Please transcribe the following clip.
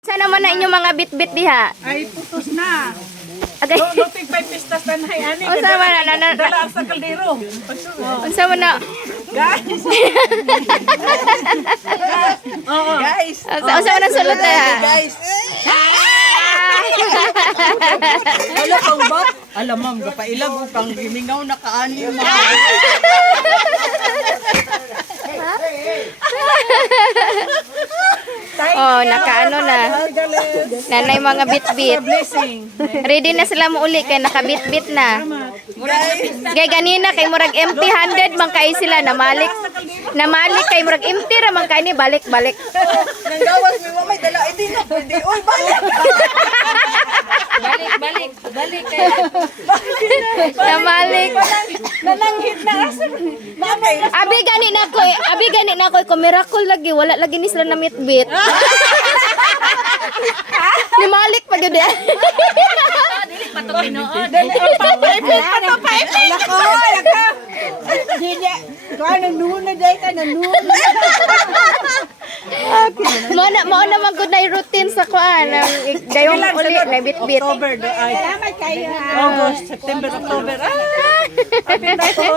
Sa naman na inyong mga bit-bit diha? Ay, putos na. Agay. Luting pa'y pistas na hay, ani. Unsa man na Dala sa kaldero. unsa man na Guys. Oo. Guys, unsa man ang sulod diha? guys. Wala pang ba? Alam ma'am, gapailag o pang gimingaw na kaani yung mga. Oh, nakaano na. Nanay mga bit-bit. Blessing. Ready na sila mo uli kay nakabit-bit na. Gay ganina kay murag empty-handed man kay sila namalik. Namalik kay murag empty ra man kay ni balik-balik. Nanggawas mi mamay dala iti na pwede. Uy, balik. Balik kayo. Namalik. Nananghit na asa. Mamay. Abi gani na ko miracle lagi wala lagi ni sila na mitbit. Nimalik pa gyud. Pato pinood. Ala ko, laka. Di niya. Kuha na nuna day ka na nuna. Mao na man gud na routine sa kuan. Gayong uli na bit-bit. October do ay. Tama kayo. August, September, October. Ah! Apin tayo.